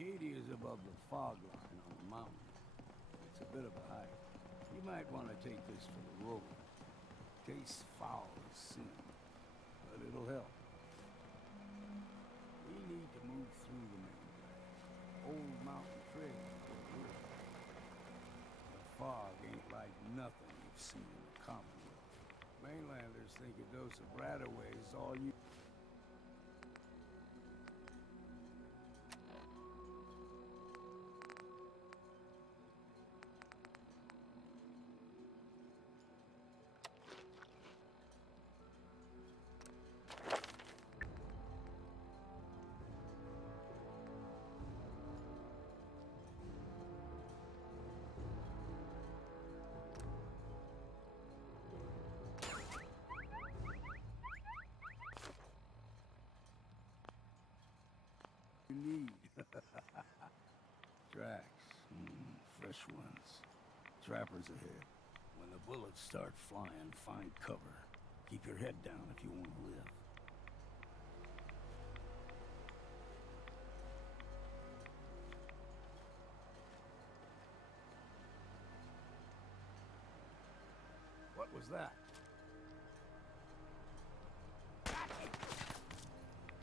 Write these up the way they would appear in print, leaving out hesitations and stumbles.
Katie is above the fog line on the mountain. It's a bit of a hike. You might want to take this for the road. Tastes foul as sin, but it'll help. We need to move through the main drag. Old mountain trail. The fog ain't like nothing you've seen in the Commonwealth. Mainlanders think a dose of Radaway is all you... need. Tracks. Fresh ones. Trappers ahead. When the bullets start flying, find cover. Keep your head down if you want to live. What was that?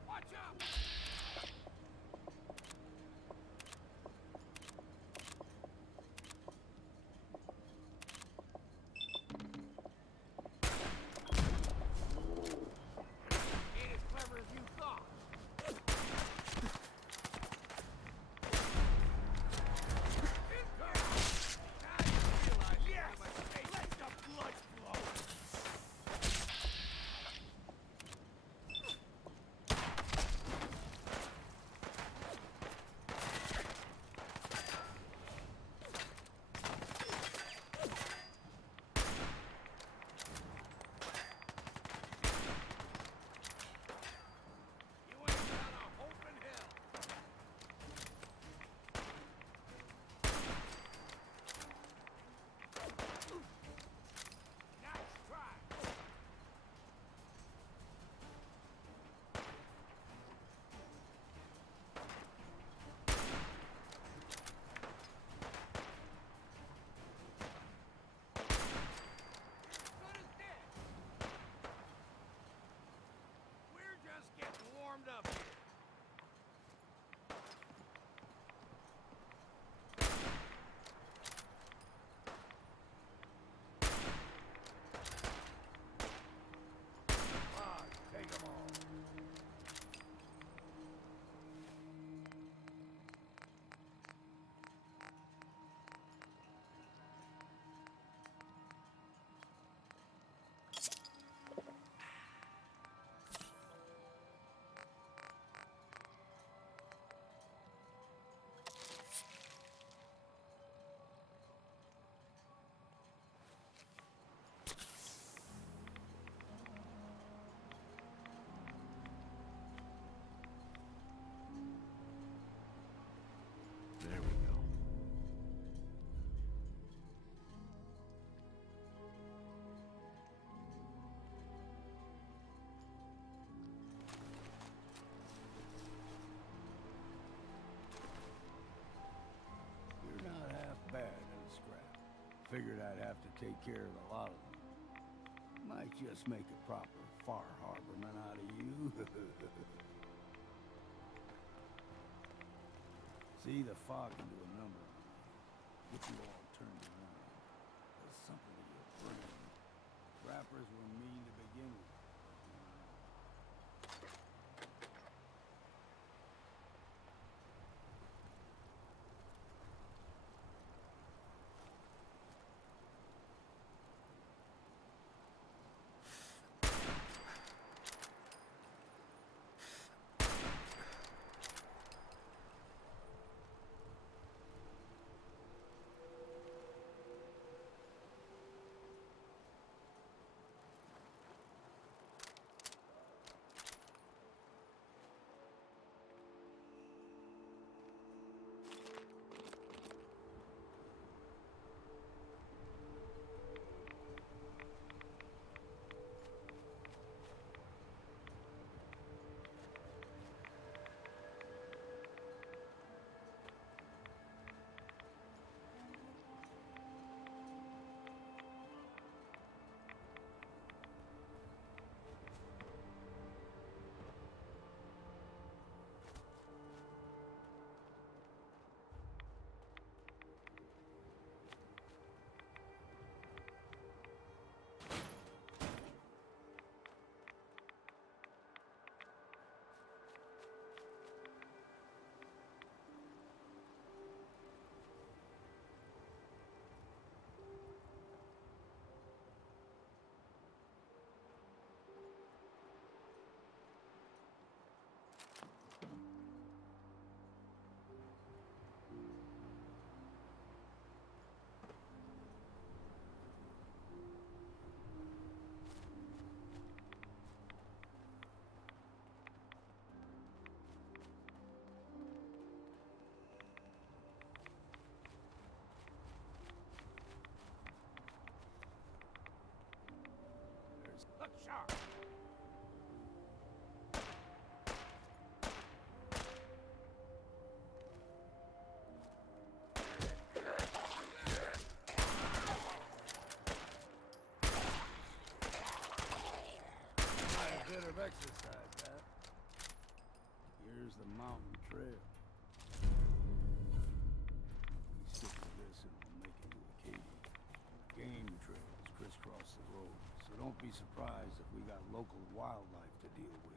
Watch out! There we go. You're not half bad in a scrap. Figured I'd have to take care of a lot of them. Might just make a proper Far-Harborman out of you. See, the fog can do a number on you. Get you all turned around. There's something in your brain. Rappers were mean to begin with. sharp. Bit of exercise, that. Here's the mountain trail. We stick to this and we'll make it to Acadia. Game trails crisscross the road, so don't be surprised if we got local wildlife to deal with.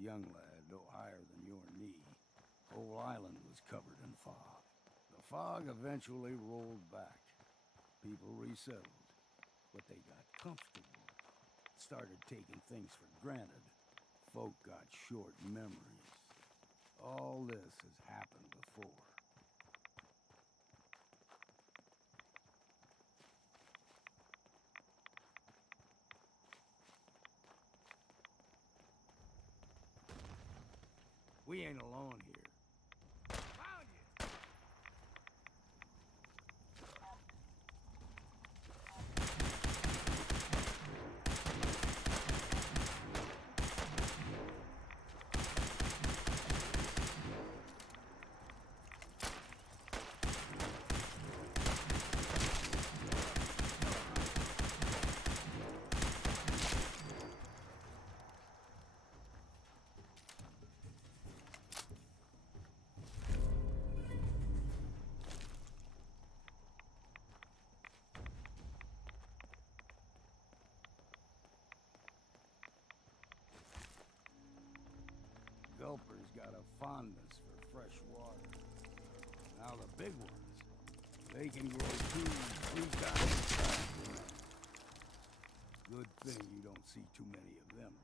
Young lad, no higher than your knee, whole island was covered in fog. The fog eventually rolled back. People resettled, but they got comfortable. Started taking things for granted. Folk got short memories. All this has happened before. We ain't alone here. Found you! Gulpers got a fondness for fresh water. Now the big ones, they can grow 2-3 times the size around. Good thing you don't see too many of them around.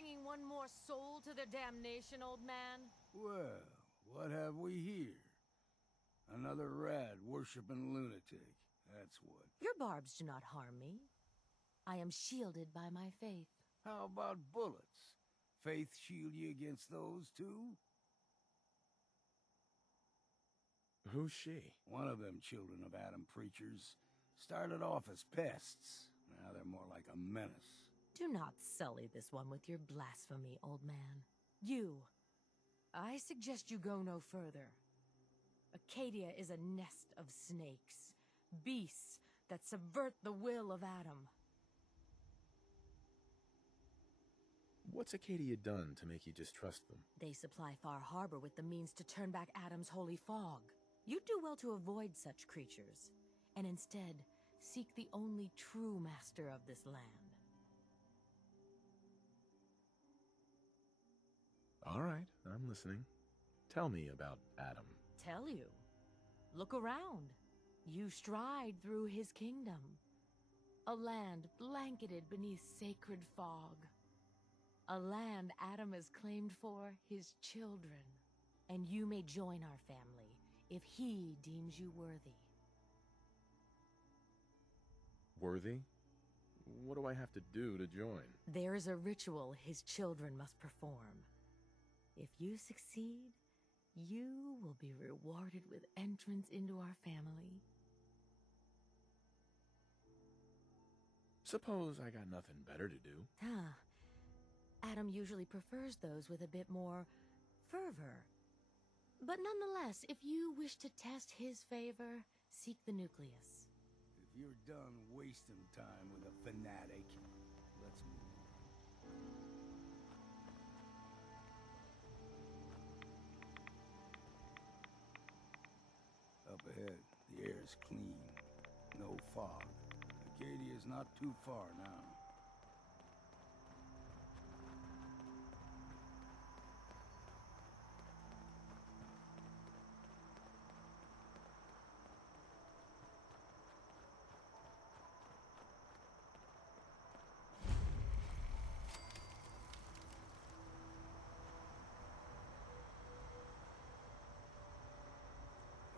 bringing one more soul to their damnation, old man? Well, what have we here? Another rad-worshipping lunatic, that's what. Your barbs do not harm me. I am shielded by my faith. How about bullets? Faith shield you against those, too? Who's she? One of them children of Adam preachers started off as pests. Now they're more like a menace. Do not sully this one with your blasphemy, old man. You. I suggest you go no further. Acadia is a nest of snakes, beasts that subvert the will of Adam. What's Acadia done to make you distrust them? They supply Far-Harbor with the means to turn back Adam's holy fog. You'd do well to avoid such creatures, and instead seek the only true master of this land. All right, I'm listening. Tell me about Adam. Tell you. Look around. You stride through his kingdom. A land blanketed beneath sacred fog. A land Adam has claimed for his children. And you may join our family if he deems you worthy. Worthy? What do I have to do to join? There is a ritual his children must perform. If you succeed, you will be rewarded with entrance into our family. Suppose I got nothing better to do. Adam usually prefers those with a bit more fervor. But nonetheless, if you wish to test his favor, seek the nucleus. If you're done wasting time with a fanatic, let's move on. Up ahead, the air's clean. No fog. Acadia's not too far now.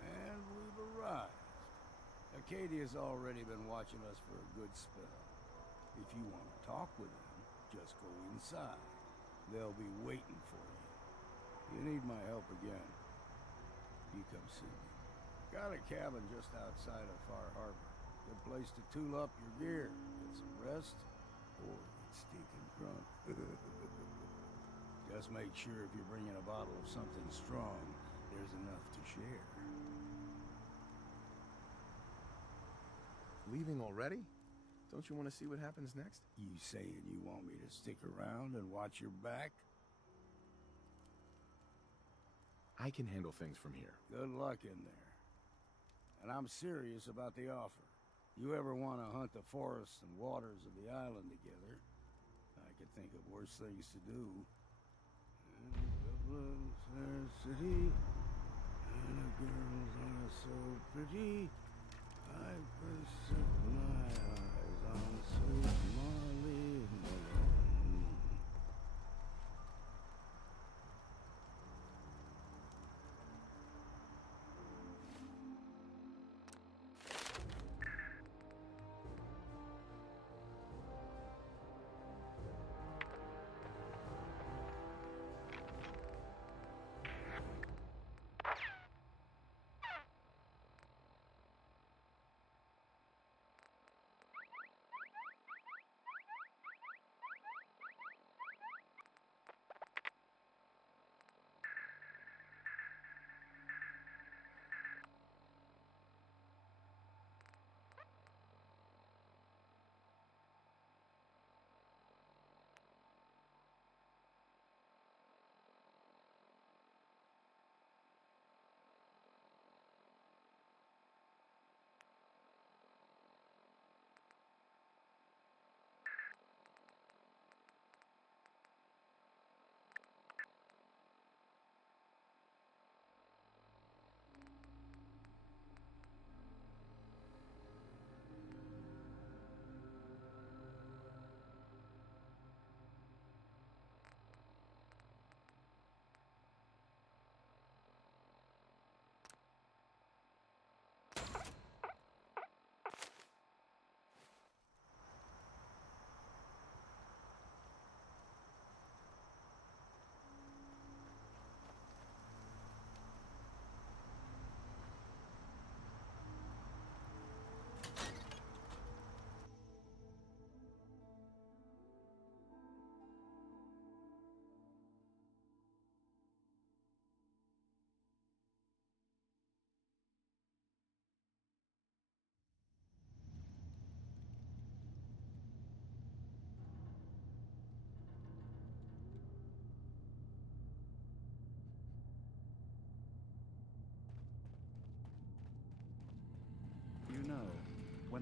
And we've arrived. Acadia's already been watching us for a good spell. If you want to talk with them, just go inside. They'll be waiting for you. You need my help again, you come see me. Got a cabin just outside of Far-Harbor. Good place to tool up your gear, get some rest, or get stinking drunk. Just make sure if you're bringing a bottle of something strong, there's enough to share. Leaving already? Don't you want to see what happens next? You saying you want me to stick around and watch your back? I can handle things from here. Good luck in there. And I'm serious about the offer. You ever want to hunt the forests and waters of the island together, I could think of worse things to do. Dublin's fair city, and the girls are so pretty. I first set my eyes on sweet Molly Malone.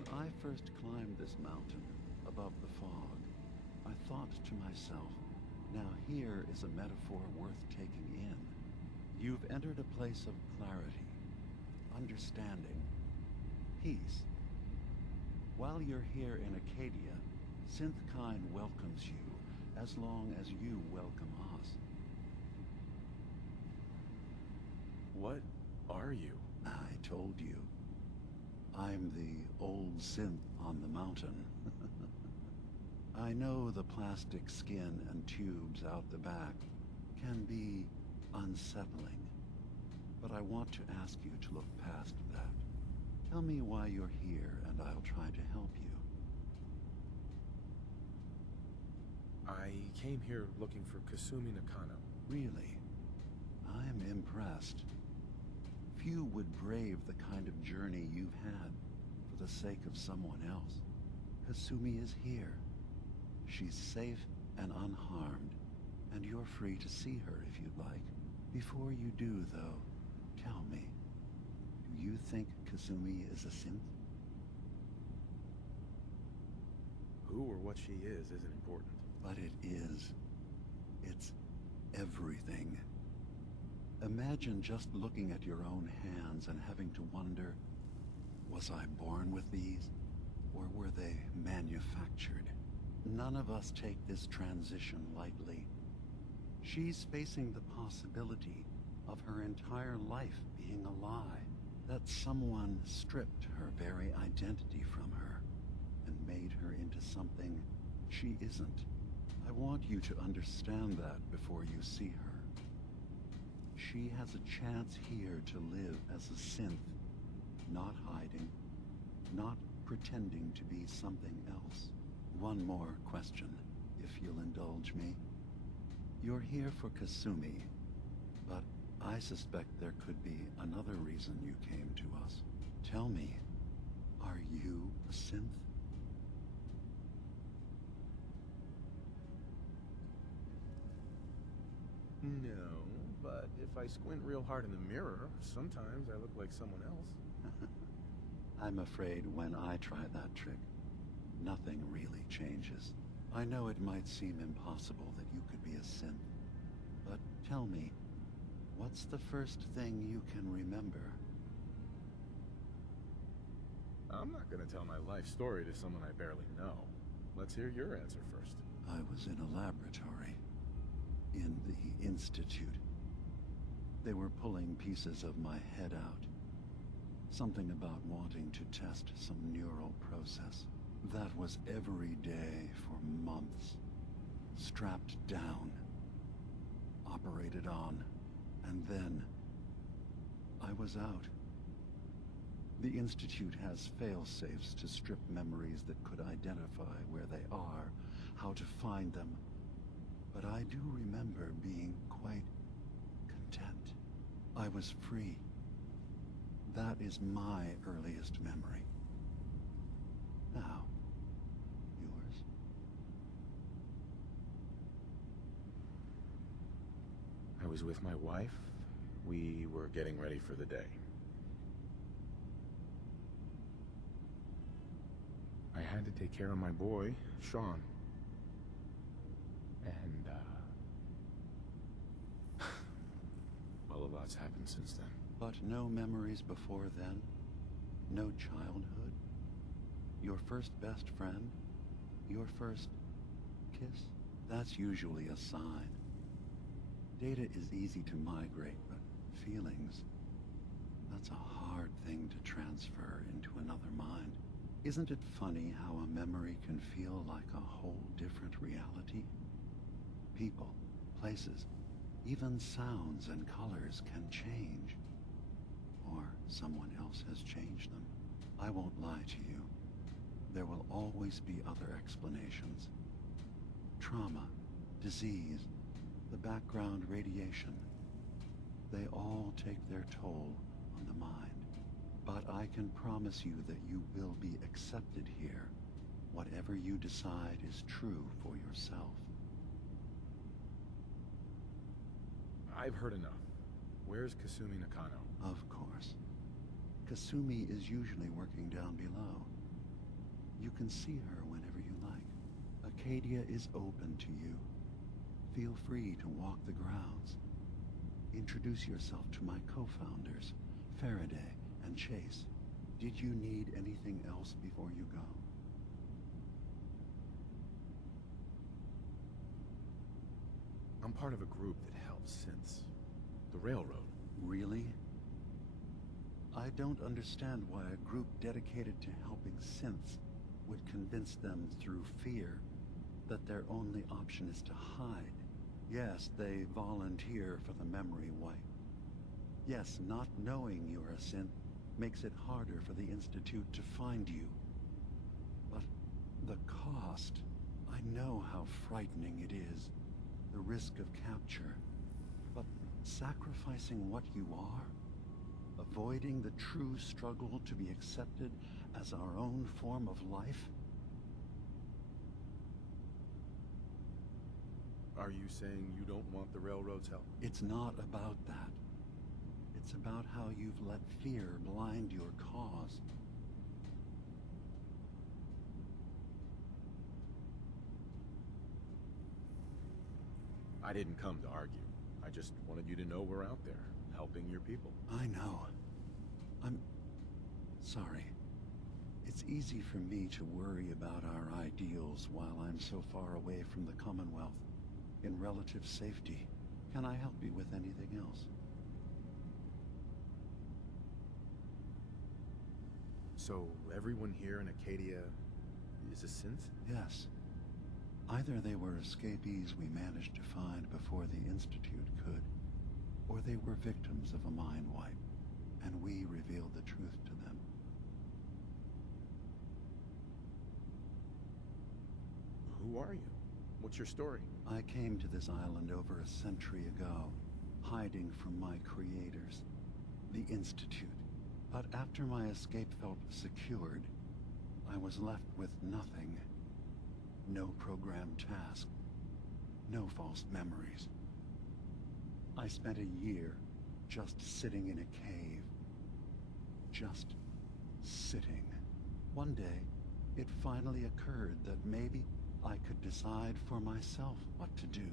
When I first climbed this mountain above the fog, I thought to myself, now here is a metaphor worth taking in. You've entered a place of clarity, understanding, peace. While you're here in Acadia, Synthkind welcomes you as long as you welcome us. What are you? I told you. I'm the old synth on the mountain. I know the plastic skin and tubes out the back can be unsettling, but I want to ask you to look past that. Tell me why you're here, and I'll try to help you. I came here looking for Kasumi Nakano. Really? I'm impressed. Few would brave the kind of journey you've had for the sake of someone else. Kasumi is here. She's safe and unharmed, and you're free to see her if you'd like. Before you do, though, tell me, do you think Kasumi is a synth? Who or what she is isn't important. But it is. It's everything. Imagine just looking at your own hands and having to wonder, was I born with these, or were they manufactured? None of us take this transition lightly. She's facing the possibility of her entire life being a lie, that someone stripped her very identity from her and made her into something she isn't. I want you to understand that before you see her. She has a chance here to live as a synth, not hiding, not pretending to be something else. One more question, if you'll indulge me. You're here for Kasumi, but I suspect there could be another reason you came to us. Tell me, are you a synth? No, but if I squint real hard in the mirror, sometimes I look like someone else. I'm afraid when I try that trick, nothing really changes. I know it might seem impossible that you could be a synth, but tell me, what's the first thing you can remember? I'm not gonna tell my life story to someone I barely know. Let's hear your answer first. I was in a laboratory, in the Institute. They were pulling pieces of my head out. Something about wanting to test some neural process. That was every day for months. Strapped down, operated on, and then I was out. The Institute has fail-safes to strip memories that could identify where they are, how to find them. But I do remember being quite content. I was free. That is my earliest memory. Now, yours? I was with my wife. We were getting ready for the day. I had to take care of my boy, Sean. And, well, a lot's happened since then. But no memories before then? No childhood? Your first best friend? Your first kiss? That's usually a sign. Data is easy to migrate, but feelings, that's a hard thing to transfer into another mind. Isn't it funny how a memory can feel like a whole different reality? People, places, even sounds and colors can change. Or someone else has changed them. I won't lie to you. There will always be other explanations. Trauma, disease, the background radiation. They all take their toll on the mind. But I can promise you that you will be accepted here. Whatever you decide is true for yourself. I've heard enough. Where's Kasumi Nakano? Of course. Kasumi is usually working down below. You can see her whenever you like. Acadia is open to you. Feel free to walk the grounds. Introduce yourself to my co-founders, Faraday and Chase. Did you need anything else before you go? I'm part of a group that helps since the railroad. Really? I don't understand why a group dedicated to helping synths would convince them through fear that their only option is to hide. Yes, they volunteer for the memory wipe. Yes, not knowing you're a synth makes it harder for the Institute to find you. But the cost, I know how frightening it is. The risk of capture. But sacrificing what you are? Avoiding the true struggle to be accepted as our own form of life? Are you saying you don't want the railroad's help? It's not about that. It's about how you've let fear blind your cause. I didn't come to argue. I just wanted you to know we're out there, helping your people. I know. I'm sorry. It's easy for me to worry about our ideals while I'm so far away from the Commonwealth, in relative safety. Can I help you with anything else? So, everyone here in Acadia is a synth? Yes. Either they were escapees we managed to find before the Institute could, or they were victims of a mind wipe, and we revealed the truth to them. Who are you? What's your story? I came to this island over a century ago, hiding from my creators, the Institute. But after my escape felt secured, I was left with nothing. No programmed task. No false memories. I spent a year just sitting in a cave. Just sitting. One day, it finally occurred that maybe I could decide for myself what to do,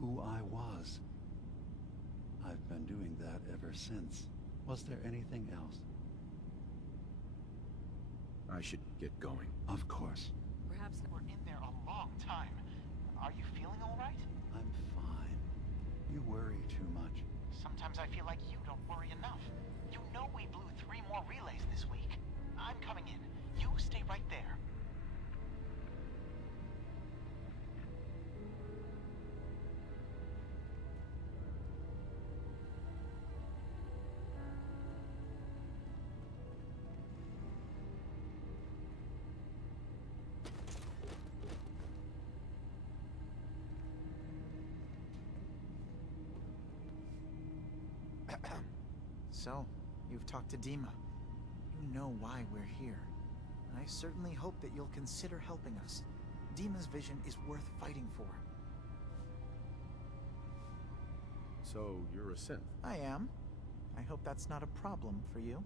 who I was. I've been doing that ever since. Was there anything else? I should get going. Of course. Perhaps we're in there a long time. Are you feeling all right? I'm fine. You worry too much. Sometimes I feel like you don't worry enough. You know we blew 3 more relays this week. I'm coming in. You stay right there. So, you've talked to Dima. You know why we're here. I certainly hope that you'll consider helping us. Dima's vision is worth fighting for. So, you're a synth? I am. I hope that's not a problem for you.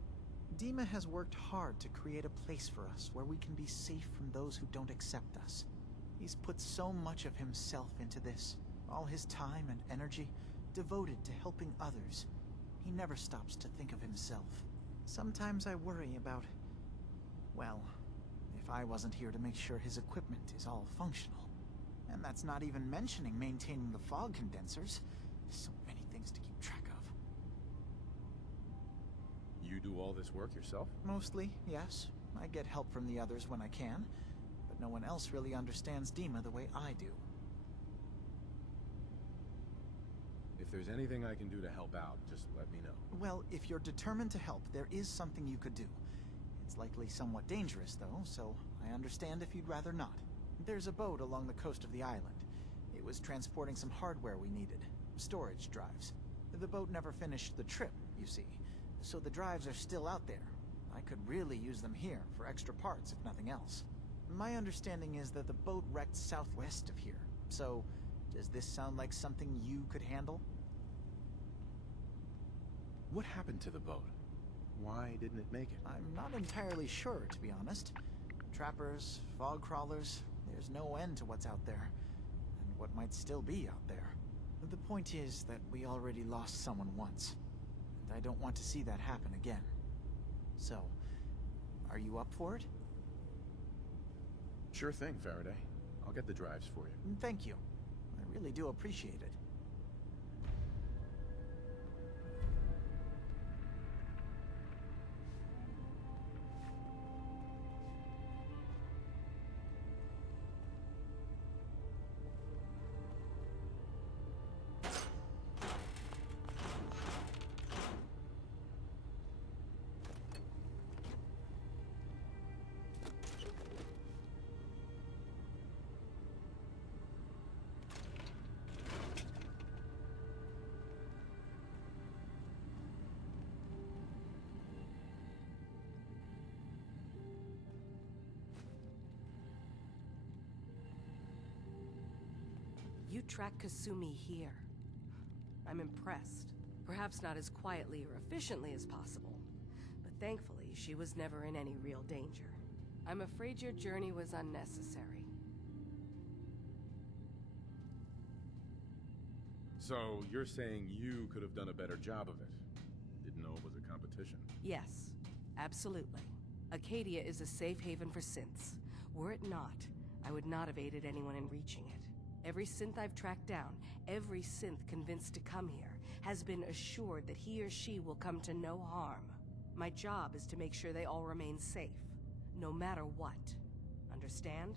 Dima has worked hard to create a place for us where we can be safe from those who don't accept us. He's put so much of himself into this, all his time and energy devoted to helping others. He never stops to think of himself. Sometimes I worry about, well, if I wasn't here to make sure his equipment is all functional. And that's not even mentioning maintaining the fog condensers. So many things to keep track of. You do all this work yourself? Mostly, yes. I get help from the others when I can, but no one else really understands Dima the way I do. If there's anything I can do to help out, just let me know. Well, if you're determined to help, there is something you could do. It's likely somewhat dangerous, though, so I understand if you'd rather not. There's a boat along the coast of the island. It was transporting some hardware we needed. Storage drives. The boat never finished the trip, you see, so the drives are still out there. I could really use them here for extra parts, if nothing else. My understanding is that the boat wrecked southwest of here, so does this sound like something you could handle? What happened to the boat? Why didn't it make it? I'm not entirely sure, to be honest. Trappers, fog crawlers, there's no end to what's out there. And what might still be out there. But the point is that we already lost someone once. And I don't want to see that happen again. So, are you up for it? Sure thing, Faraday. I'll get the drives for you. Thank you. I really do appreciate it. You track Kasumi here. I'm impressed. Perhaps not as quietly or efficiently as possible, but thankfully she was never in any real danger. I'm afraid your journey was unnecessary. So, you're saying you could have done a better job of it? Didn't know it was a competition? Yes, absolutely. Acadia is a safe haven for synths. Were it not, I would not have aided anyone in reaching it. Every synth I've tracked down, every synth convinced to come here, has been assured that he or she will come to no harm. My job is to make sure they all remain safe, no matter what. Understand?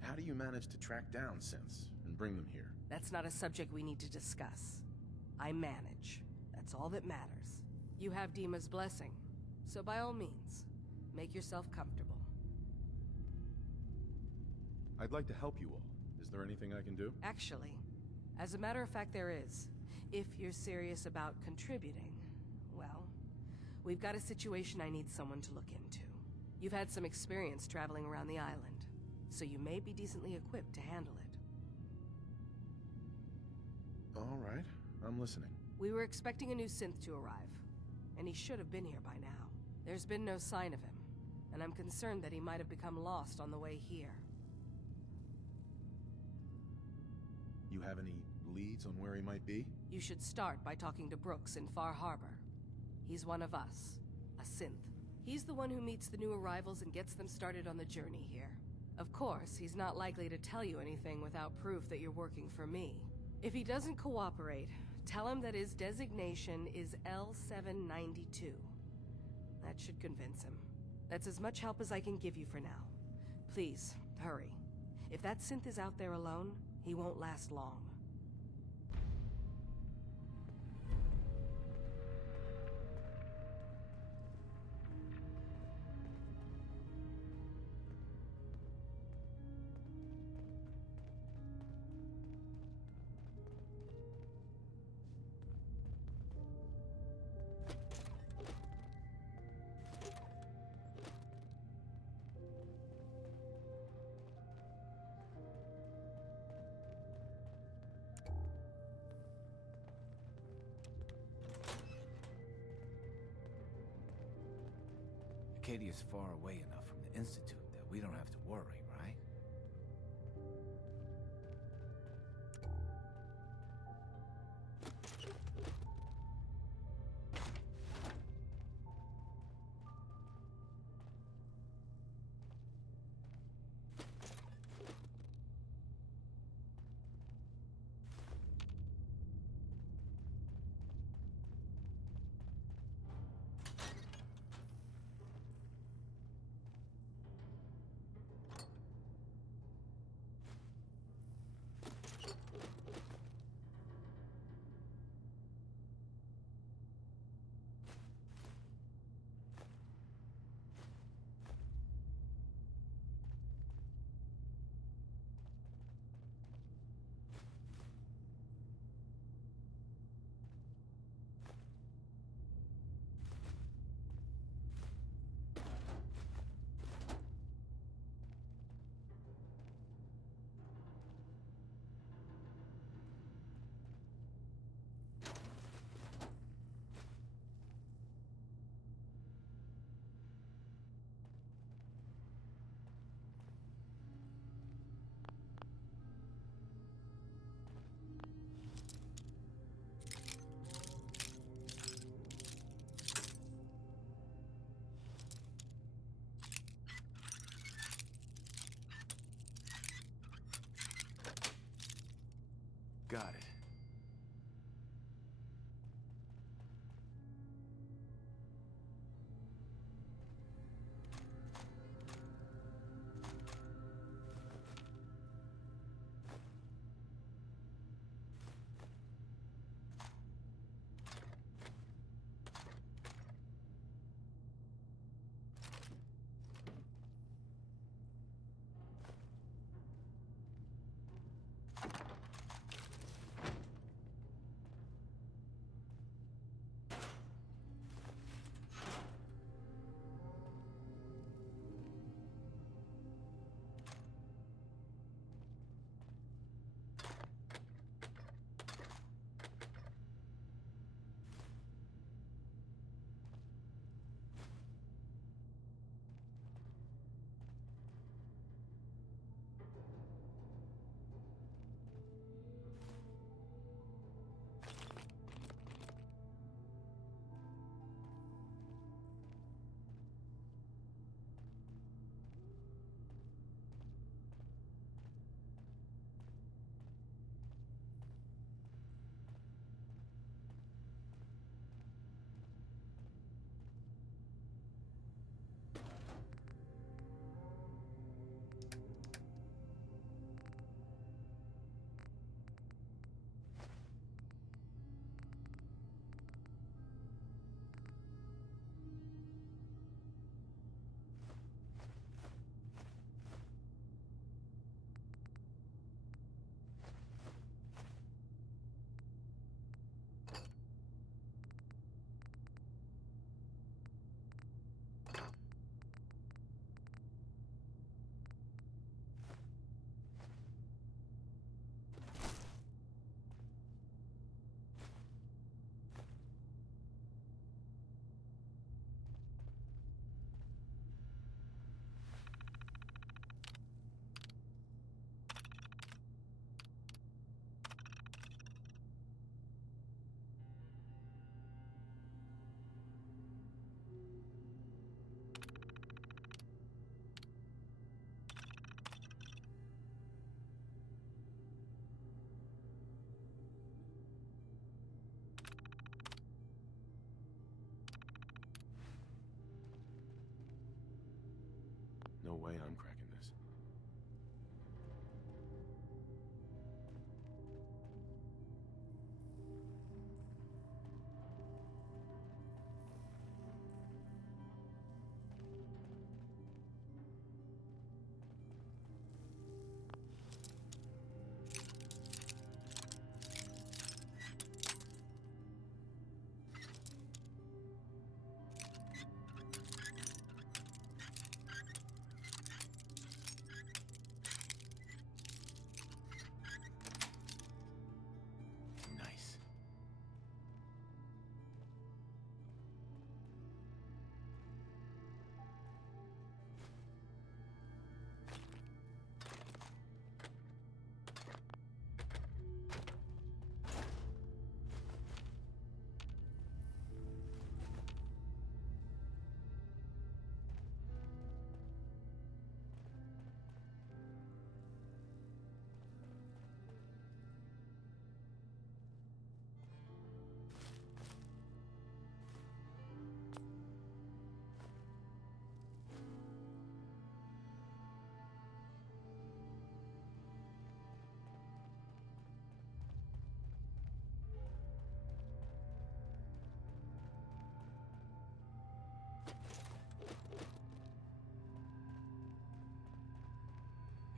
How do you manage to track down synths and bring them here? That's not a subject we need to discuss. I manage. That's all that matters. You have Dima's blessing, so by all means, make yourself comfortable. I'd like to help you all. Is there anything I can do? Actually, as a matter of fact, there is. If you're serious about contributing, well, we've got a situation I need someone to look into. You've had some experience traveling around the island, so you may be decently equipped to handle it. All right, I'm listening. We were expecting a new synth to arrive, and he should have been here by now. There's been no sign of him, and I'm concerned that he might have become lost on the way here. You have any leads on where he might be? You should start by talking to Brooks in Far-Harbor. He's one of us, a synth. He's the one who meets the new arrivals and gets them started on the journey here. Of course, he's not likely to tell you anything without proof that you're working for me. If he doesn't cooperate, tell him that his designation is L792. That should convince him. That's as much help as I can give you for now. Please, hurry. If that synth is out there alone, he won't last long. Acadia's far away enough from the Institute that we don't have to worry, right? Got it. No way I'm cracking this. Nice.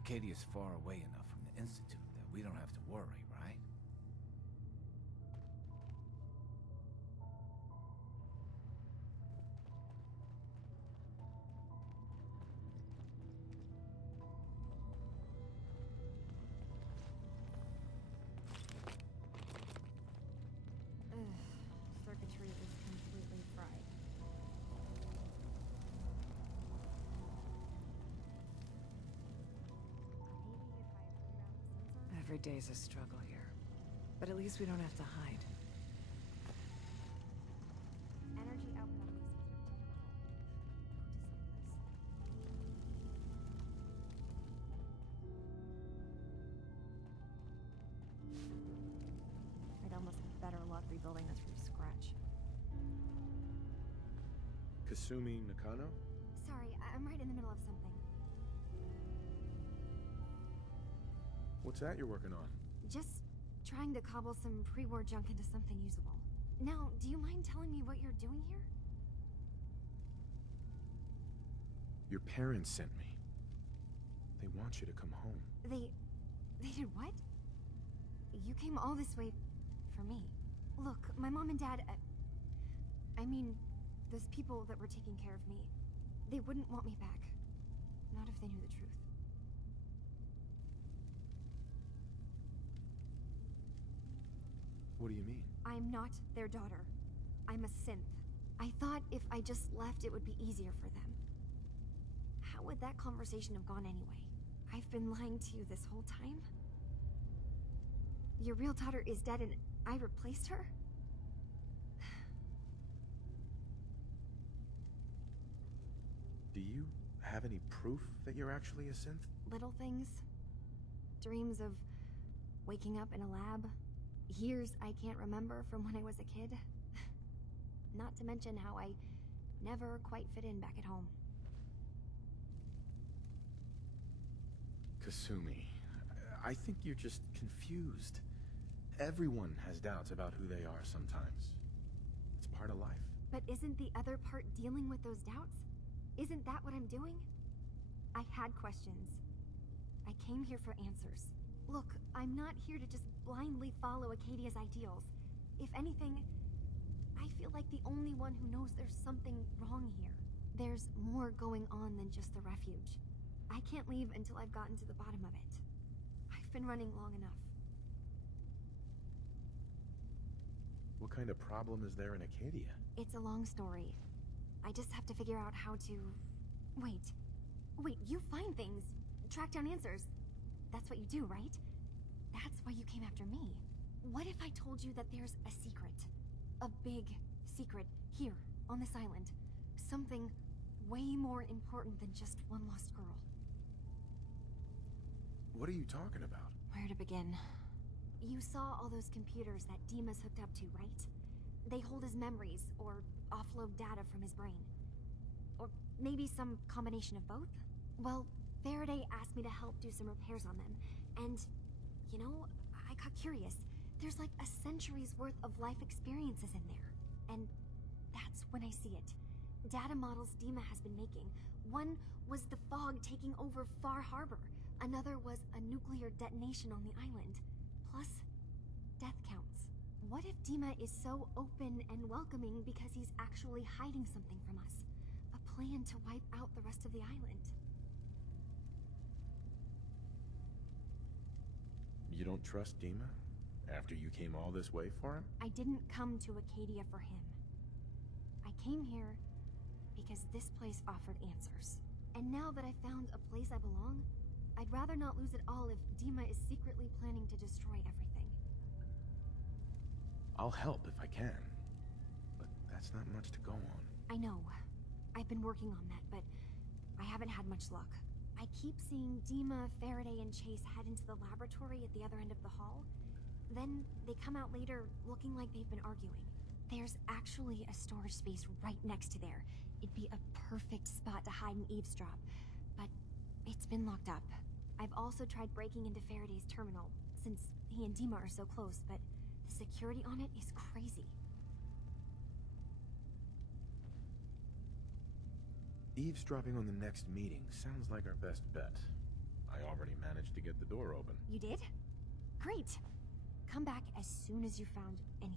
Acadia's far away enough from the Institute that we don't have to worry, right? Circuitry is completely fried. Maybe if I program the sensor. Every day's a struggle here. But at least we don't have to hide. Energy output on these systems are terrible. Don't dismiss this. better luck rebuilding this from scratch. Kasumi Nakano? Sorry, I'm right in the middle of something. What's that you're working on? Just trying to cobble some pre-war junk into something usable. Now, do you mind telling me what you're doing here? Your parents sent me. They want you to come home. They did what? You came all this way for me. Look, my mom and dad, I mean, those people that were taking care of me, they wouldn't want me back. Not if they knew the truth. What do you mean? I'm not their daughter. I'm a synth. I thought if I just left, it would be easier for them. How would that conversation have gone anyway? I've been lying to you this whole time? Your real daughter is dead and I replaced her? Do you have any proof that you're actually a synth? Little things. Dreams of waking up in a lab. Years I can't remember from when I was a kid. Not to mention how I never quite fit in back at home. Kasumi, I think you're just confused. Everyone has doubts about who they are sometimes. It's part of life. But isn't the other part dealing with those doubts? Isn't that what I'm doing? I had questions. I came here for answers. Look, I'm not here to just blindly follow Acadia's ideals. If anything, I feel like the only one who knows there's something wrong here. There's more going on than just the refuge. I can't leave until I've gotten to the bottom of it. I've been running long enough. What kind of problem is there in Acadia? It's a long story. I just have to figure out how to... Wait, you find things, track down answers. That's what you do, right? That's why you came after me. What if I told you that there's a secret? A big secret here, on this island. Something way more important than just one lost girl. What are you talking about? Where to begin? You saw all those computers that Dima's hooked up to, right? They hold his memories, or offload data from his brain. Or maybe some combination of both? Well, Faraday asked me to help do some repairs on them, and, you know, I got curious. There's like a century's worth of life experiences in there, and that's when I see it. Data models Dima has been making. One was the fog taking over Far-Harbour. Another was a nuclear detonation on the island. Plus, death counts. What if Dima is so open and welcoming because he's actually hiding something from us? A plan to wipe out the rest of the island. You don't trust Dima? After you came all this way for him? I didn't come to Acadia for him. I came here because this place offered answers. And now that I found a place I belong, I'd rather not lose it all if Dima is secretly planning to destroy everything. I'll help if I can. But that's not much to go on. I know. I've been working on that, but I haven't had much luck. I keep seeing Dima, Faraday, and Chase head into the laboratory at the other end of the hall. Then they come out later looking like they've been arguing. There's actually a storage space right next to there. It'd be a perfect spot to hide and eavesdrop, but it's been locked up. I've also tried breaking into Faraday's terminal, since he and Dima are so close, but the security on it is crazy. Eavesdropping on the next meeting sounds like our best bet. I already managed to get the door open. You did? Great. Come back as soon as you found anything.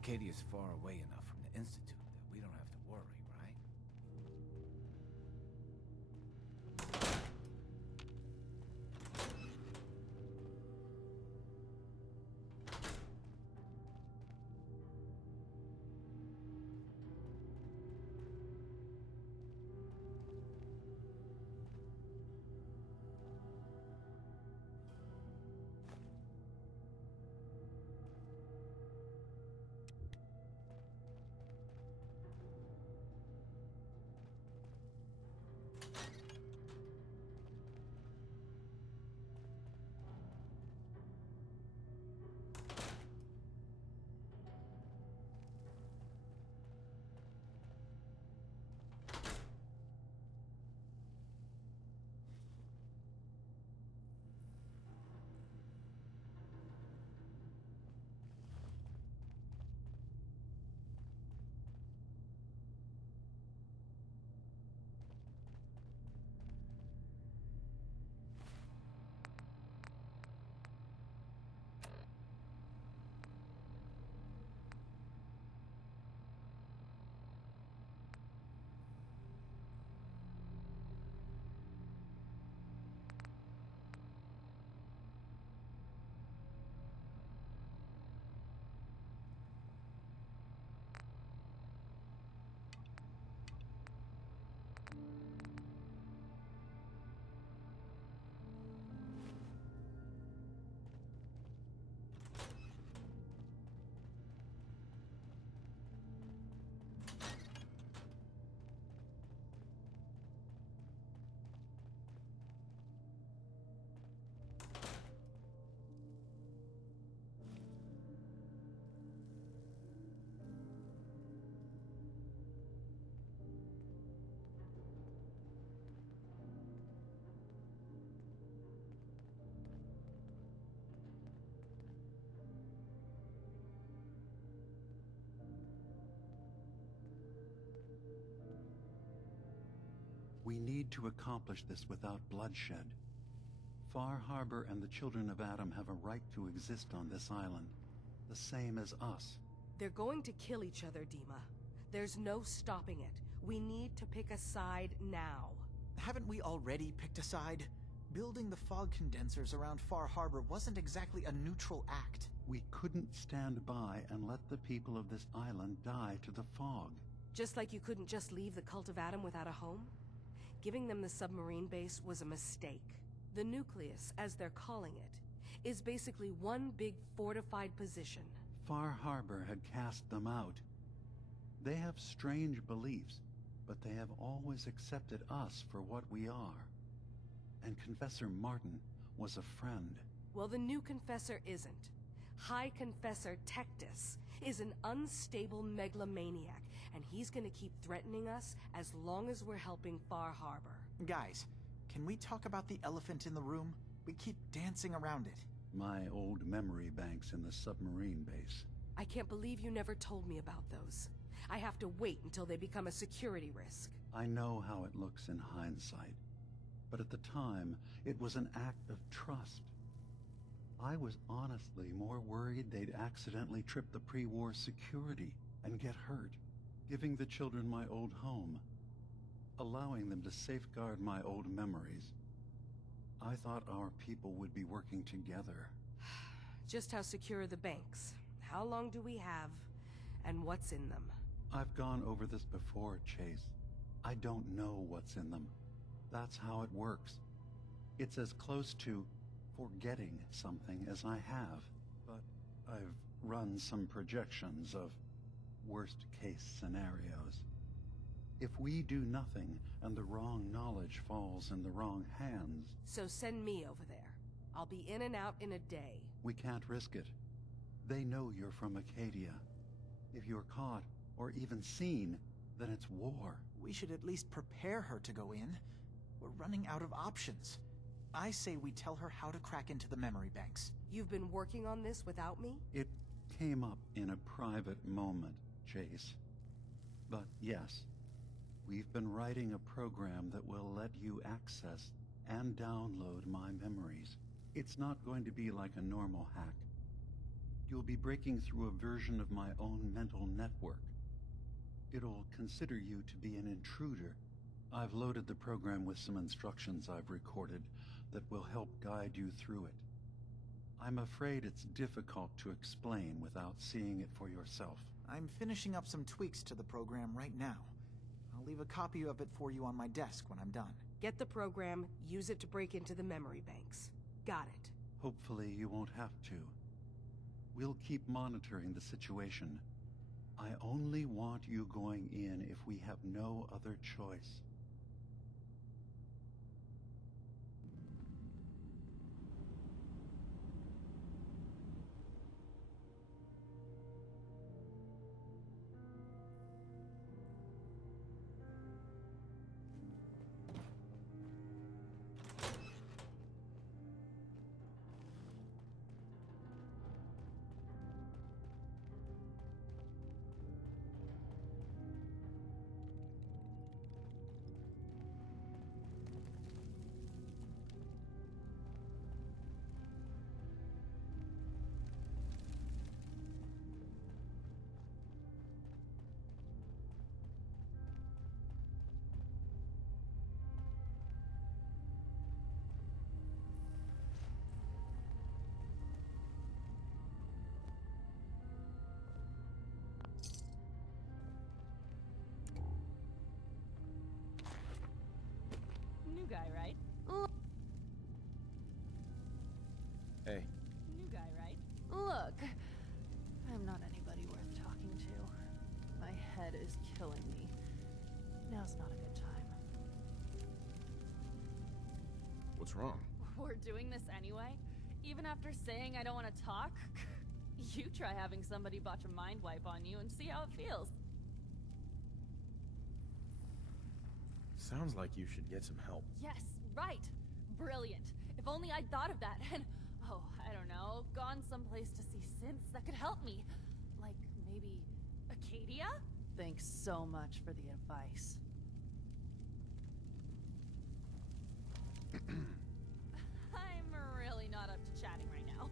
Acadia's far away enough from the Institute that we don't have to worry, right? We need to accomplish this without bloodshed. Far-Harbor and the children of Adam have a right to exist on this island, the same as us. They're going to kill each other, Dima. There's no stopping it. We need to pick a side now. Haven't we already picked a side? Building the fog condensers around Far-Harbor wasn't exactly a neutral act. We couldn't stand by and let the people of this island die to the fog. Just like you couldn't just leave the Cult of Adam without a home? Giving them the submarine base was a mistake. The nucleus, as they're calling it, is basically one big fortified position. Far-Harbor had cast them out. They have strange beliefs, but they have always accepted us for what we are. And Confessor Martin was a friend. Well, the new Confessor isn't. High Confessor Tectus is an unstable megalomaniac, and he's gonna keep threatening us as long as we're helping Far-Harbor. Guys, can we talk about the elephant in the room? We keep dancing around it. My old memory banks in the submarine base. I can't believe you never told me about those. I have to wait until they become a security risk. I know how it looks in hindsight, but at the time, it was an act of trust. I was honestly more worried they'd accidentally trip the pre-war security and get hurt, giving the children my old home, allowing them to safeguard my old memories. I thought our people would be working together. Just how secure are the banks? How long do we have? And what's in them? I've gone over this before, Chase. I don't know what's in them. That's how it works. It's as close to forgetting something as I have. But I've run some projections of worst-case scenarios. If we do nothing and the wrong knowledge falls in the wrong hands... So send me over there. I'll be in and out in a day. We can't risk it. They know you're from Acadia. If you're caught, or even seen, then it's war. We should at least prepare her to go in. We're running out of options. I say we tell her how to crack into the memory banks. You've been working on this without me? It came up in a private moment, Chase. But yes, we've been writing a program that will let you access and download my memories. It's not going to be like a normal hack. You'll be breaking through a version of my own mental network. It'll consider you to be an intruder. I've loaded the program with some instructions I've recorded that will help guide you through it. I'm afraid it's difficult to explain without seeing it for yourself. I'm finishing up some tweaks to the program right now. I'll leave a copy of it for you on my desk when I'm done. Get the program, use it to break into the memory banks. Got it. Hopefully you won't have to. We'll keep monitoring the situation. I only want you going in if we have no other choice. New guy, right? Hey. New guy, right? Look, I'm not anybody worth talking to. My head is killing me. Now's not a good time. What's wrong? We're doing this anyway? Even after saying I don't want to talk? You try having somebody botch a mind wipe on you and see how it feels. Sounds like you should get some help. Yes, right. Brilliant. If only I'd thought of that and, oh, I don't know, gone someplace to see synths that could help me. Like, maybe Acadia? Thanks so much for the advice. I'm really not up to chatting right now.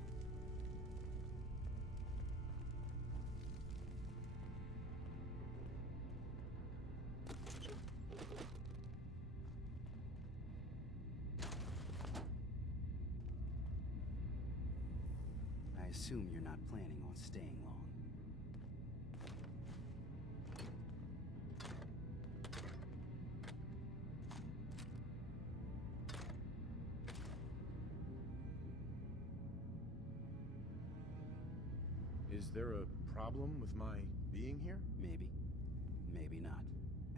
I assume you're not planning on staying long. Is there a problem with my being here? Maybe. Maybe not.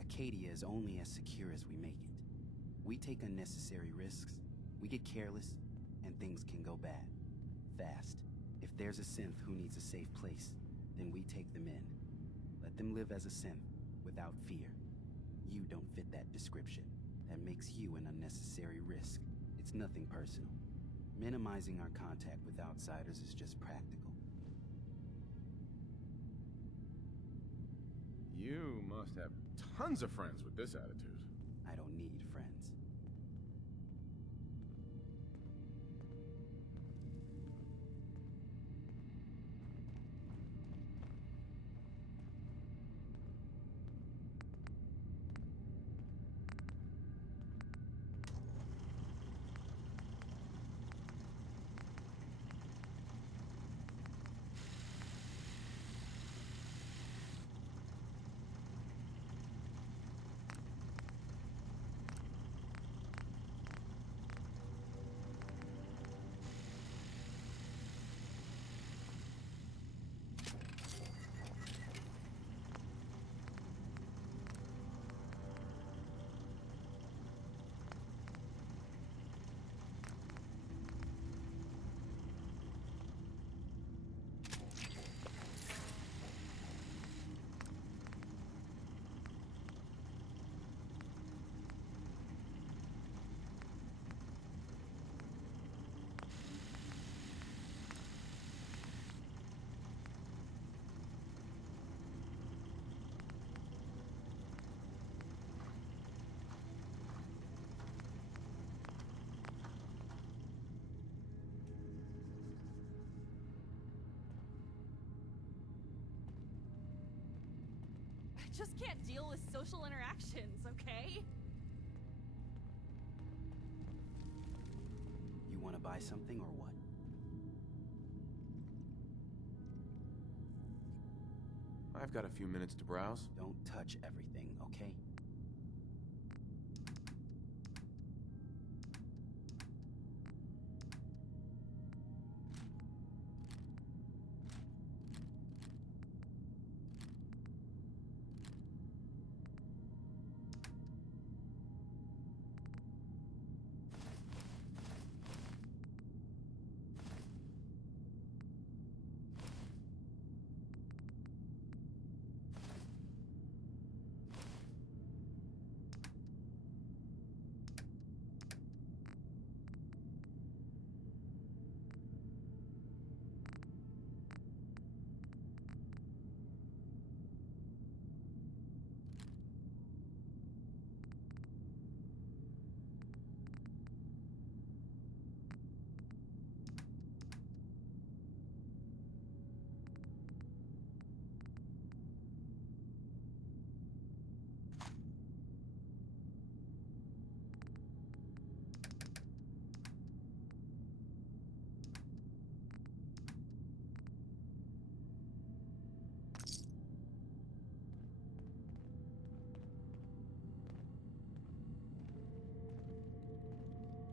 Acadia is only as secure as we make it. We take unnecessary risks, we get careless, and things can go bad. Fast. If there's a synth who needs a safe place, then we take them in. Let them live as a synth, without fear. You don't fit that description. That makes you an unnecessary risk. It's nothing personal. Minimizing our contact with outsiders is just practical. You must have tons of friends with this attitude. I don't need friends. I just can't deal with social interactions, okay? You want to buy something or what? I've got a few minutes to browse. Don't touch everything, okay?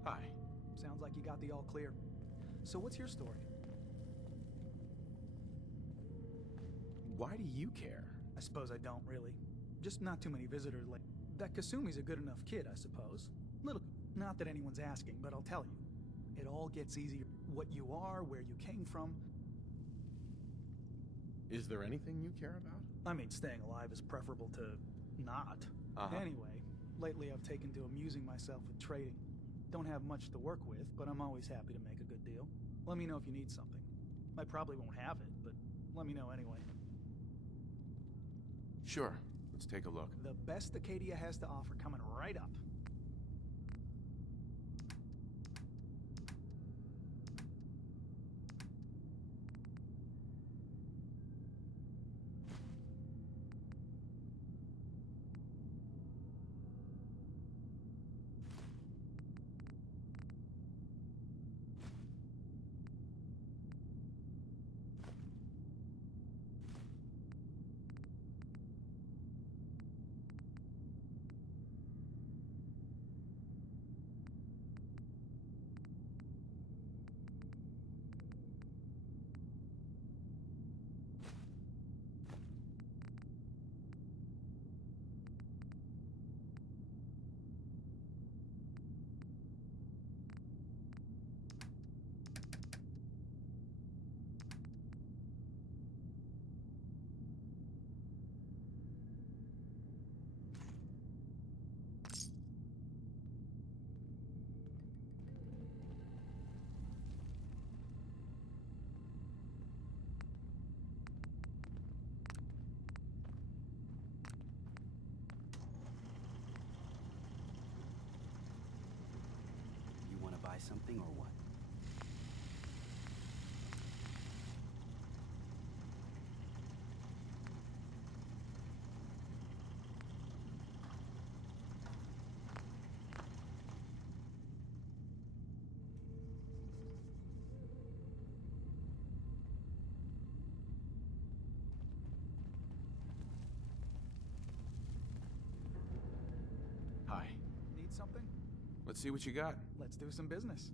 Hi. Sounds like you got the all clear. So what's your story? Why do you care? I suppose I don't really. Just not too many visitors lately. That Kasumi's a good enough kid, I suppose. Little, not that anyone's asking, but I'll tell you. It all gets easier. What you are, where you came from. Is there anything you care about? I mean, staying alive is preferable to not. Anyway, lately I've taken to amusing myself with trading. Don't have much to work with, but I'm always happy to make a good deal. Let me know if you need something. I probably won't have it, but let me know anyway. Sure. Let's take a look. The best Acadia has to offer coming right up. buy something or what? Hi. Need something? Let's see what you got. Let's do some business.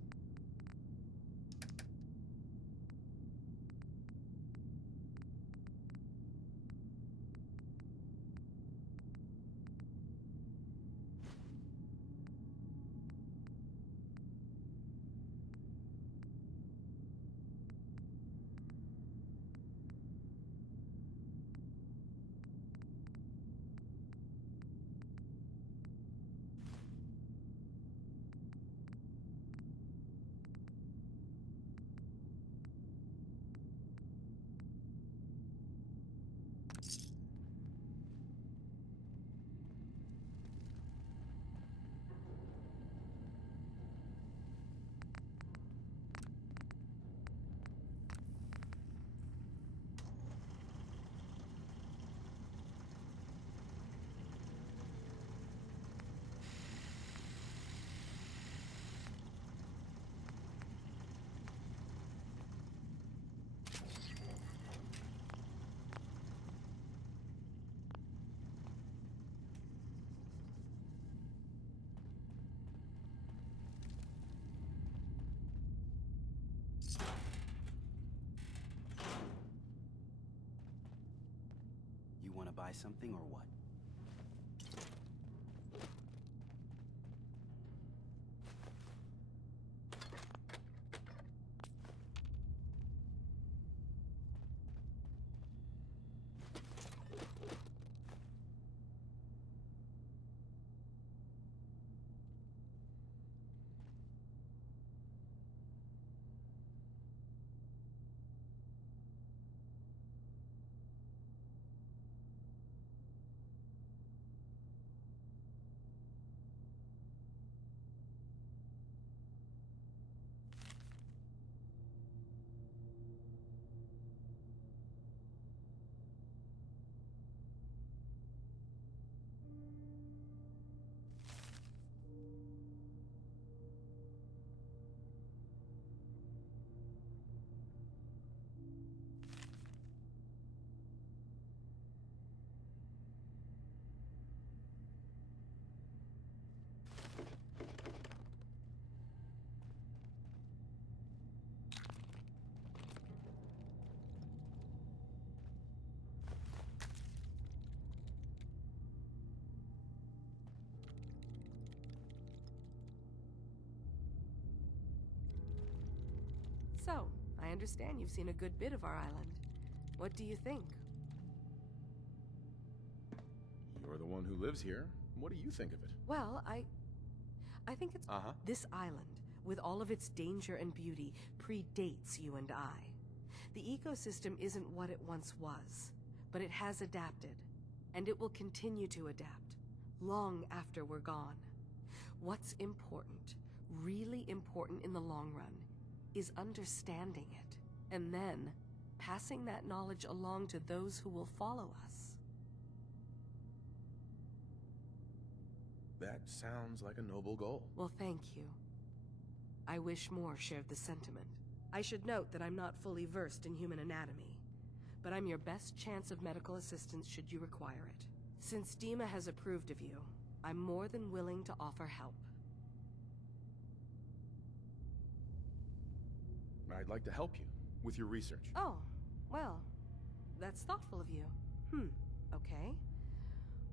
You want to buy something or what? So, I understand you've seen a good bit of our island. What do you think? You're the one who lives here. What do you think of it? Well, I think it's... Uh-huh. This island, with all of its danger and beauty, predates you and I. The ecosystem isn't what it once was, but it has adapted, and it will continue to adapt, long after we're gone. What's important, really important in the long run, is understanding it, and then passing that knowledge along to those who will follow us. That sounds like a noble goal. Well, thank you. I wish more shared the sentiment. I should note that I'm not fully versed in human anatomy, but I'm your best chance of medical assistance should you require it. Since Dima has approved of you, I'm more than willing to offer help. I'd like to help you with your research. Oh, well, that's thoughtful of you. Okay.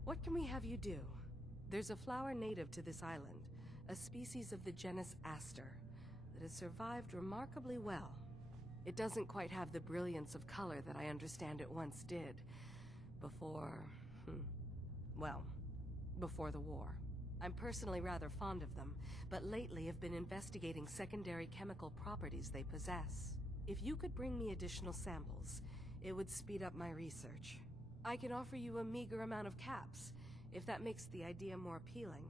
What can we have you do? There's a flower native to this island, a species of the genus Aster, that has survived remarkably well. It doesn't quite have the brilliance of color that I understand it once did. Before the war. I'm personally rather fond of them, but lately have been investigating secondary chemical properties they possess. If you could bring me additional samples, it would speed up my research. I can offer you a meager amount of caps, if that makes the idea more appealing.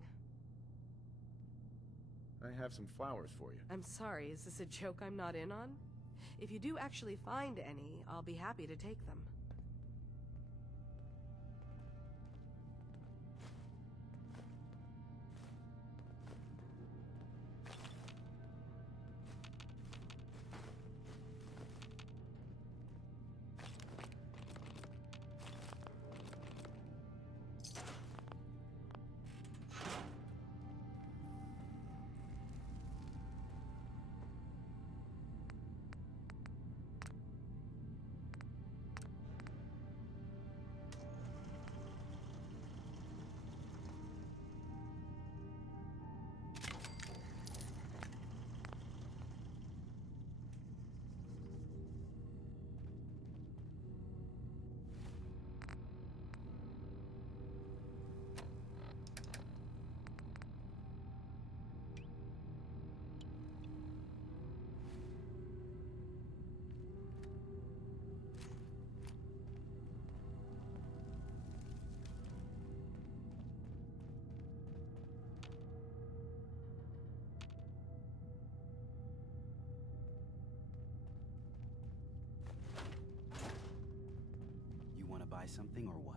I have some flowers for you. I'm sorry, is this a joke I'm not in on? If you do actually find any, I'll be happy to take them. You want to buy something or what?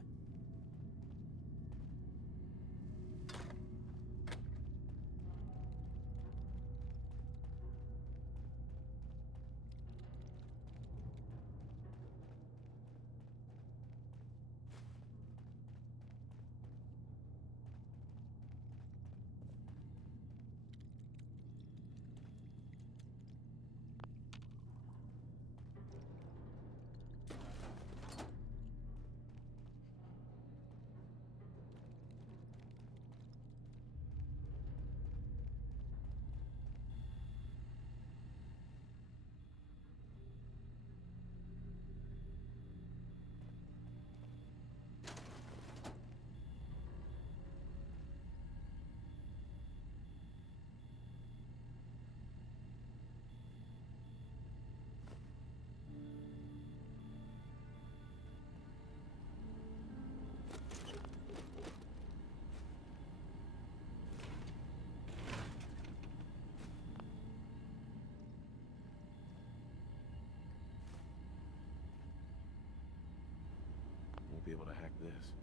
Won't be able to hack this.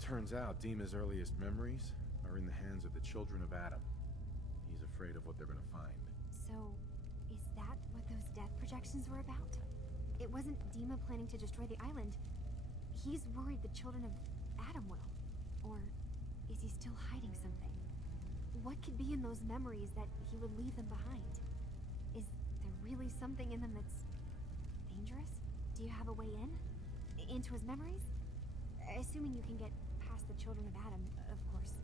Turns out Dima's earliest memories are in the hands of the children of Adam. He's afraid of what they're gonna find. So, is that what those death projections were about? It wasn't Dima planning to destroy the island. He's worried the children of Adam will. Or is he still hiding something? What could be in those memories that he would leave them behind? Is there really something in them that's dangerous? Do you have a way in? Into his memories? Assuming you can get past the children of Adam, of course.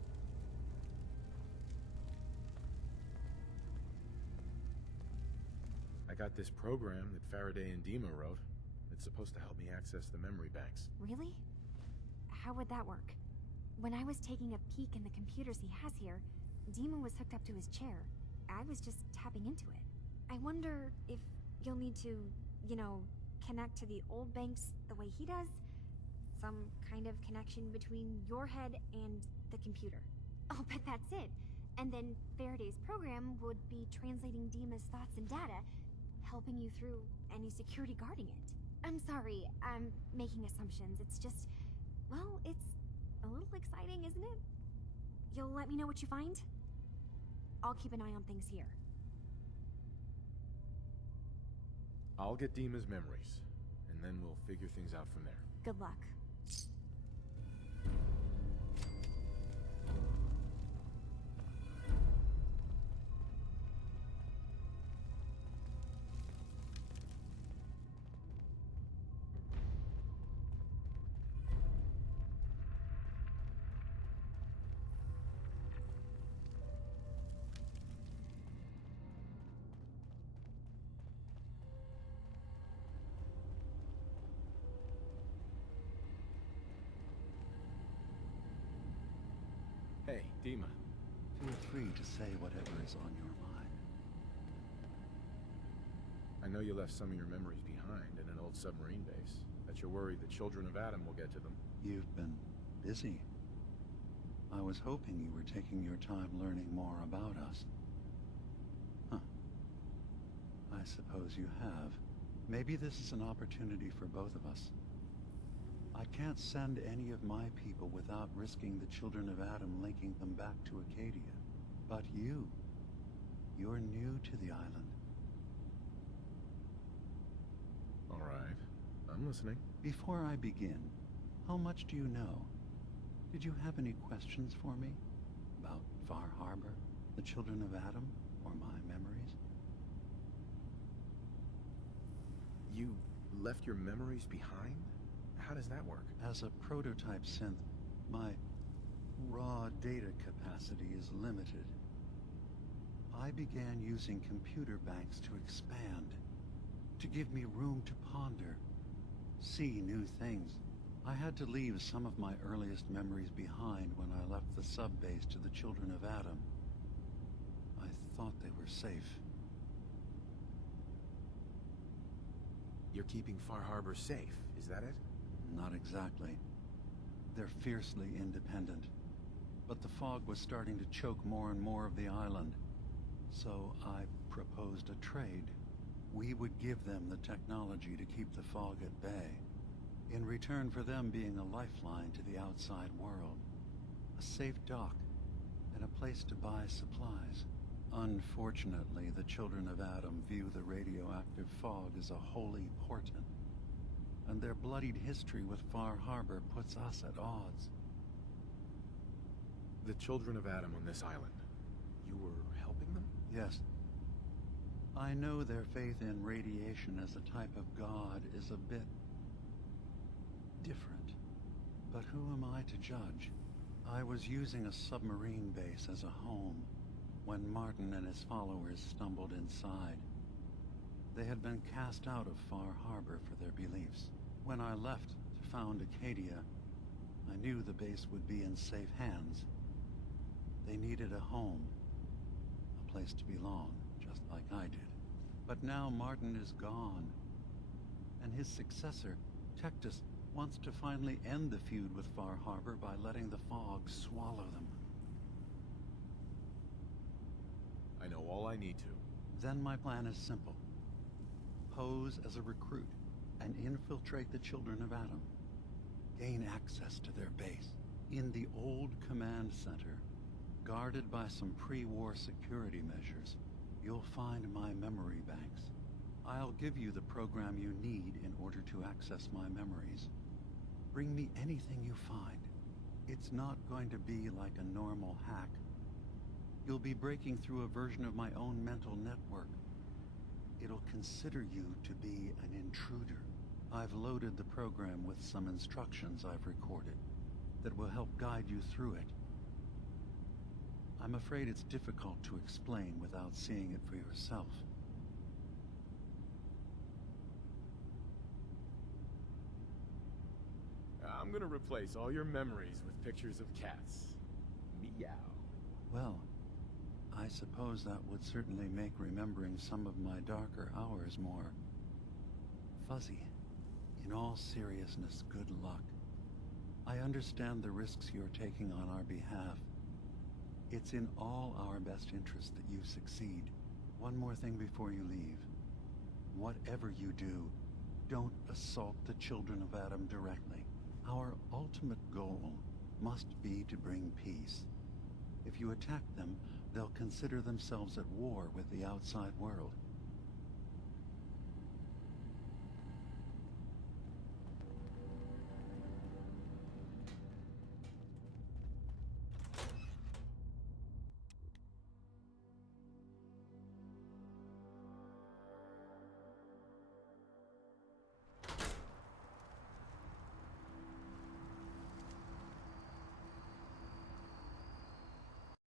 I got this program that Faraday and Dima wrote. It's supposed to help me access the memory banks. Really? How would that work? When I was taking a peek in the computers he has here, Dima was hooked up to his chair. I was just tapping into it. I wonder if you'll need to, you know, connect to the old banks the way he does? Some kind of connection between your head and the computer. I'll bet that's it. And then Faraday's program would be translating Dima's thoughts and data, helping you through any security guarding it. I'm sorry, I'm making assumptions. It's just, well, it's a little exciting, isn't it? You'll let me know what you find? I'll keep an eye on things here. I'll get Dima's memories, and then we'll figure things out from there. Good luck. Hey, Dima. Feel free to say whatever is on your mind. I know you left some of your memories behind in an old submarine base. That you're worried the children of Adam will get to them. You've been busy. I was hoping you were taking your time learning more about us. Huh. I suppose you have. Maybe this is an opportunity for both of us. I can't send any of my people without risking the children of Adam linking them back to Acadia. But you're new to the island. All right. I'm listening. Before I begin, how much do you know? Did you have any questions for me? About Far-Harbour, the children of Adam, or my memories? You left your memories behind? How does that work? As a prototype synth, my raw data capacity is limited. I began using computer banks to expand, to give me room to ponder, see new things. I had to leave some of my earliest memories behind when I left the sub-base to the children of Adam. I thought they were safe. You're keeping Far-Harbour safe, is that it? Not exactly. They're fiercely independent. But the fog was starting to choke more and more of the island. So I proposed a trade. We would give them the technology to keep the fog at bay, in return for them being a lifeline to the outside world. A safe dock, and a place to buy supplies. Unfortunately, the children of Adam view the radioactive fog as a holy portent, and their bloodied history with Far-Harbour puts us at odds. The children of Adam on this island, you were helping them? Yes. I know their faith in radiation as a type of god is a bit different. But who am I to judge? I was using a submarine base as a home when Martin and his followers stumbled inside. They had been cast out of Far-Harbour for their beliefs. When I left to found Acadia, I knew the base would be in safe hands. They needed a home, a place to belong, just like I did. But now Martin is gone, and his successor, Tectus, wants to finally end the feud with Far-Harbour by letting the fog swallow them. I know all I need to. Then my plan is simple. Pose as a recruit and infiltrate the children of Adam. Gain access to their base. In the old command center, guarded by some pre-war security measures, you'll find my memory banks. I'll give you the program you need in order to access my memories. Bring me anything you find. It's not going to be like a normal hack. You'll be breaking through a version of my own mental network. It'll consider you to be an intruder. I've loaded the program with some instructions I've recorded that will help guide you through it. I'm afraid it's difficult to explain without seeing it for yourself. I'm gonna replace all your memories with pictures of cats. Meow. Well, I suppose that would certainly make remembering some of my darker hours more fuzzy. In all seriousness, good luck. I understand the risks you're taking on our behalf. It's in all our best interest that you succeed. One more thing before you leave. Whatever you do, don't assault the children of Adam directly. Our ultimate goal must be to bring peace. If you attack them, they'll consider themselves at war with the outside world.